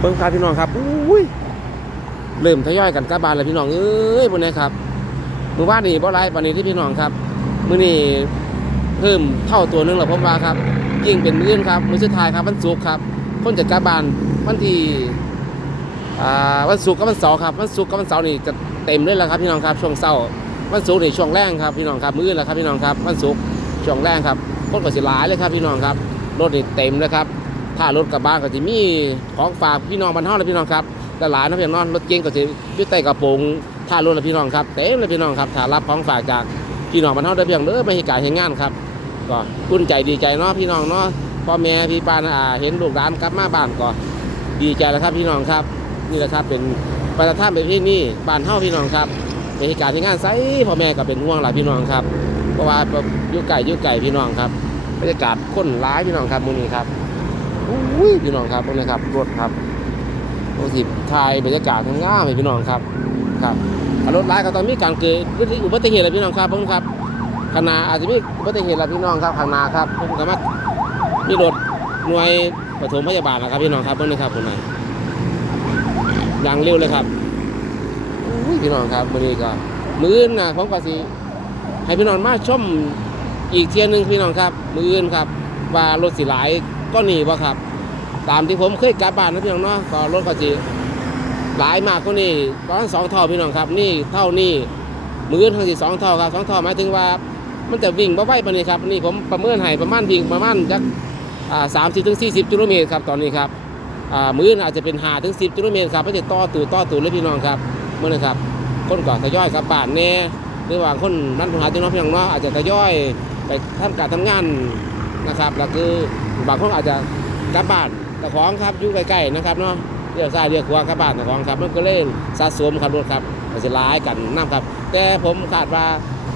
เบิ่งครับพี่น้องครับอุ้ยเริ่มทยอยกันกลับบ้านแล้วพี่น้องเอ้ยมื้อนี้ครับมื้อวานนี่บ่หลายปานนี้ที่พี่น้องครับมื้อนี้เพิ่มเท่าตัวนึงแล้วผมว่าครับ ยิ่งเป็นมื้อนครับมื้อสุดท้ายครับวันศุกร์ครับ คนจะกลับบ้านวันที่อ่าวันศุกร์กับวันเสาร์ครับวันศุกร์กับวันเสาร์นี่จะเต็มเลยแล้วครับพี่น้องครับช่วงเช้าวันศุกร์นี่ช่วงแรงครับพี่น้องครับมื้ออื่นแล้วครับพี่น้องครับวันศุกร์ช่วงแรงครับคนก็สิหลายเลยครับพี่น้องครับรถนี่เต็มเลยครับ ถ้ารถกลับบ้านก็จะมีของฝากพี่น้องบรรเทาเลยพี่น้องครับแต่หลายนะพี่น้องรถเก๋งก็จะอยุ่ใต้กระโปรงถ้ารถเลยพี่น้องครับเต็มเลยพี่น้องครับถ้ารับของฝากจากพี่น้องบรรเทาได้เพียงเด้อไม่ให้การเห็นงานครับก็อุ่นใจดีใจเนาะพี่น้องเนาะพ่อแม่พี่ป้าน้าอาเห็นลูกหลานกลับมาบ้านก็ดีใจแล้วครับพี่น้องครับ นี่แหละครับเป็นประธานเป็นที่นี่บ้านเฮาพี่น้องครับไม่ให้การเห็นงานไซพ่อแม่ก็เป็นห่วงหลายพี่น้องครับ เพราะว่ายู่ไก่ยู่ไก่พี่น้องครับบรรยากาศคนร้ายพี่น้องครับมื้อนี้ครับ อุ้ยพี่น้องครับพวกนี้ครับรถครับรถสิถ่ายบรรยากาศทั้งงามให้พี่น้องครับครับรถร้ายก็ต้องมีการเกิดอุบัติเหตุอะไรพี่น้องครับผมครับขางหนาอาจจะมีอุบัติเหตุอะไรพี่น้องครับข้างหน้าครับผมก็มามีรถหน่วยปฐมพยาบาลนะครับพี่น้องครับเพวกนี้ครับคนไหนอย่างเร็วเลยครับอุ้ยพี่น้องครับวันนี้ก็มื้อนนะผมก็สิให้พี่น้องมาชมอีกเทียหนึงพี่น้องครับ มื้อนครับว่ารถสิหลายก็หนีบ่ครับ ตามที่ผมเคยกลับบ้านนะพี่น้องเนาะก็รถก็สิหลายมากก็นี่ประมาณสองเท่าพี่น้องครับ นี่เท่านี่มือทั้งสิสองเท่าครับสองเท่าหมายถึงว่า มันจะวิ่งบ่ไหวปานนี้ครับนี่ผมประเมินให้ประมาณวิ่งประมาณจักสามสิบถึงสี่สิบกิโลเมตรครับตอนนี้ครับมืออาจจะเป็นหาถึงสิบกิโลเมตรครับไม่ใช่ต่อตู่ต่อตู่เลยพี่น้องครับเมื่อนะครับคนก็ทยอยกับบ้านแน่หรือว่าคนนั้นหาที่น้องพี่น้องเนาะอาจจะทยอยไปทำการทำงานนะครับแล้วคือบางคนอาจจะกลับบ้าน แต่ของครับอยู่ใกล้ๆนะครับเนาะเรียกซ้ายเรียกขวากลับบ้านแต่ของครับมันก็เล่นสะสมครับรถครับอาจจะร้ายกันน้ำครับ แต่ผมคาดว่า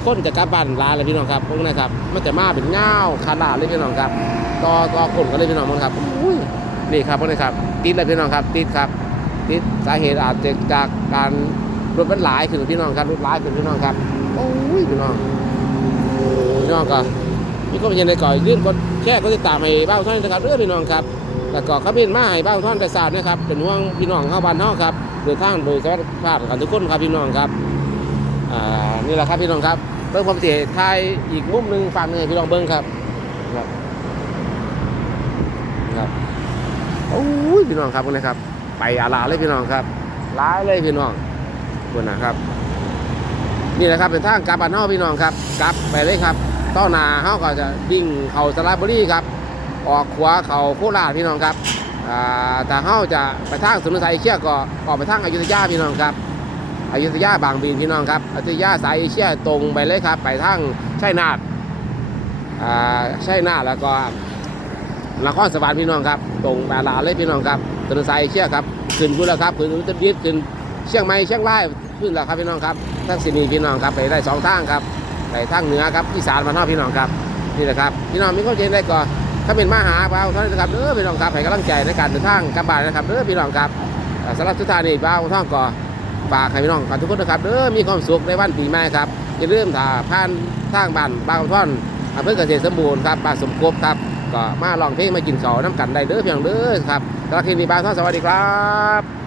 คนจะกลับบ้านหลายเลยพี่น้องครับพวกนี้ครับมันจะมาเป็นเงาคาราดเลยพี่น้องครับต่อต่อคนก็เลยพี่น้องมั้งครับอุ้ยนี่ครับพวกนี้ครับติดเลยพี่น้องครับติดครับติดสาเหตุอาจจะจากการรถมันหลายขึ้นพี่น้องครับรถหลายขึ้นพี่น้องครับโอ้ยพี่น้องพี่น้องก็มีข้อมูลในก่อนยื่นกดแค่ก็ติดตามให้บ้าท่านนะครับเรื่องพี่น้องครับ แล้วก็เขาเป็นมาให้บ้าท่านแต่ศาสตร์นะครับเป็นห่วงพี่น้องเข้าบ้านเฮาครับเดินทางโดยสวัสดิภาพกันทุกคนครับพี่น้องครับอ่านี่แหละครับพี่น้องครับเบิ้งความเสียทายอีกมุมหนึ่งฝั่งหนึงพี่น้องเบิ้งครับครับครับโอ้ยพี่น้องครับพวกนี้ครับ ไปอาลาเลยพี่น้องครับร้ายเลยพี่น้องบนนะครับนี่แหละครับเป็นทางกลับบ้านเฮาพี่น้องครับกลับไปเลยครับต้อนาเฮาก็จะวิ่งเขาสระบุรีครับ ออกขวาเขาโคราชพี่น้องครับอ่าแต่เฮาจะไปทางสุนทรเชียก็ออกไปทางอยุธยาพี่น้องครับอยุธยาบางบีนพี่น้องครับอยุธยาสายเอเชียตรงไปเลยครับ ไปทางชัยนาทชัยนาทแล้วก็นครสวรรค์พี่น้องครับ ตรงบาลาเลยพี่น้องครับถนนสายเอเชียครับขึ้นพุ่นแล้วครับขึ้นอุตรดิตถ์ขึ้นเชียงใหม่เชียงรายขึ้นแล้วครับพี่น้องครับทั้งสินีพี่น้องครับไปได้สองทางครับไปทางเหนือครับอีสานมานนอกพี่น้องครับนี่แหละครับพี่น้องมีข้อเช็นได้ก่อน ถ้าเป็นมาหาบ่าวท่านนะครับเด้อพี่น้องครับให้กำลังใจในการเดินทางกลับบ้านนะครับเด้อพี่น้องครับอ่าสำหรับทุกท่านนี่บ้าวท่องก่อฝากให้พี่น้องกันทุกคนนะครับเด้อมีความสุขในวันปีใหม่ครับอย่าลืมถ่าผ่านทางบ้านบ้าวท่อนอำเภอเกษตรสมบูรณ์ครับบ้านสมกบครับก็มาลองเพลงมากินเขาวน้ำกันได้เด้อเพียงเด้อครับสำหรับคลิปนี้บ้าวท่อนสวัสดีครับ